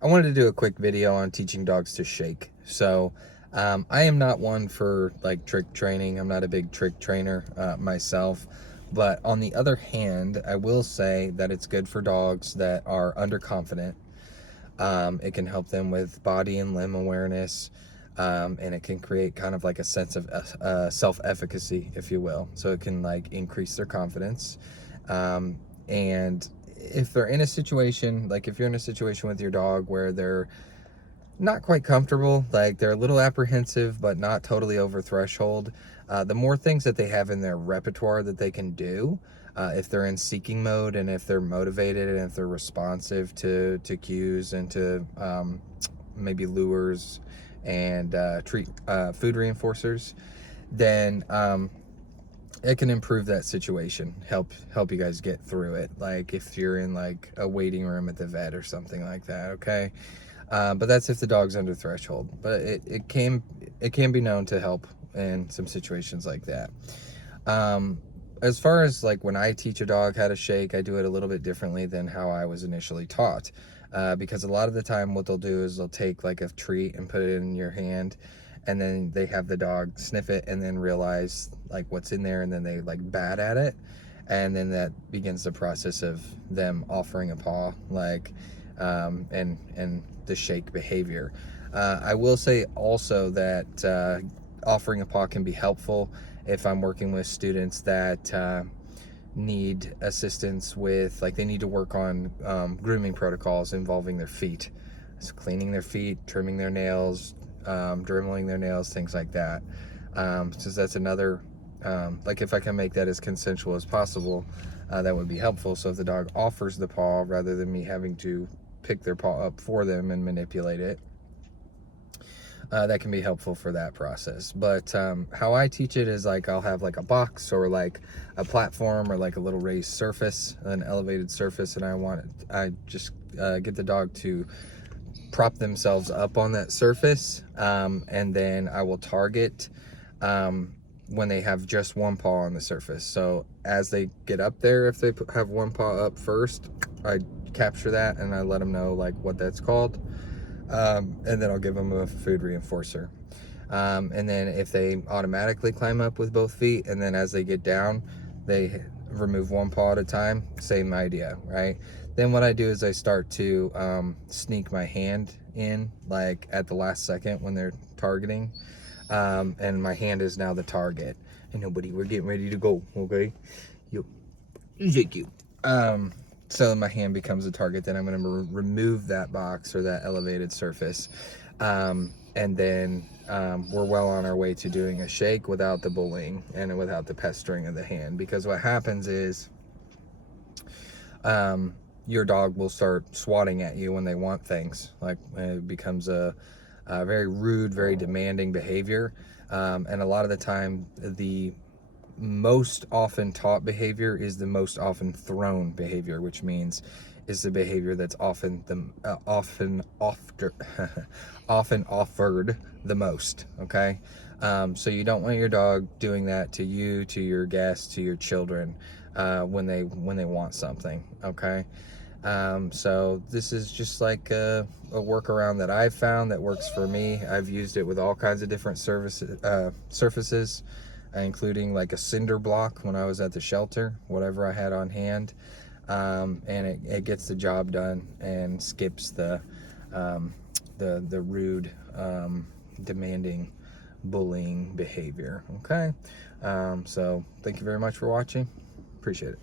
I wanted to do a quick video on teaching dogs to shake. So I am not one for like trick training. I'm not a big trick trainer myself. But on the other hand, I will say that it's good for dogs that are underconfident. It can help them with body and limb awareness. And it can create kind of like a sense of self-efficacy, if you will. So it can like increase their confidence. And if they're in a situation, like if you're in a situation with your dog where they're not quite comfortable, like they're a little apprehensive but not totally over threshold, the more things that they have in their repertoire that they can do, if they're in seeking mode and if they're motivated and if they're responsive to cues and to maybe lures and food reinforcers, then it can improve that situation, help you guys get through it, like if you're in like a waiting room at the vet or something like that. Okay. But that's if the dog's under threshold, but it can be known to help in some situations like that. As far as like when I teach a dog how to shake, I do it a little bit differently than how I was initially taught, because a lot of the time what they'll do is they'll take like a treat and put it in your hand, and then they have the dog sniff it and then realize like what's in there, and then they like bat at it, and then that begins the process of them offering a paw, like and the shake behavior. I will say also that offering a paw can be helpful if I'm working with students that need assistance with, like, they need to work on grooming protocols involving their feet. So cleaning their feet, trimming their nails, dremeling their nails, things like that. Since that's another, like if I can make that as consensual as possible, that would be helpful. So if the dog offers the paw rather than me having to pick their paw up for them and manipulate it, that can be helpful for that process. But how I teach it is like I'll have like a box or like a platform or like a little raised surface, an elevated surface, and I just get the dog to prop themselves up on that surface, and then I will target when they have just one paw on the surface. So as they get up there, if they have one paw up first, I capture that and I let them know like what that's called, and then I'll give them a food reinforcer. And then if they automatically climb up with both feet, and then as they get down, they remove one paw at a time, same idea, right? Then what I do is I start to sneak my hand in, like at the last second when they're targeting, and my hand is now the target. And nobody, we're getting ready to go, okay? Yo, thank you. So my hand becomes a target. Then I'm going to remove that box or that elevated surface, and then we're well on our way to doing a shake without the bullying and without the pestering of the hand. Because what happens is your dog will start swatting at you when they want things. Like it becomes a very rude, very demanding behavior, and a lot of the time the most often taught behavior is the most often thrown behavior, which means is the behavior that's often often offered the most. Okay. So you don't want your dog doing that to you, to your guests, to your children, when they want something. Okay. So this is just like a workaround that I've found that works for me. I've used it with all kinds of different surfaces, including like a cinder block when I was at the shelter, whatever I had on hand, and it gets the job done and skips the rude, demanding, bullying behavior. Okay, so thank you very much for watching. Appreciate it.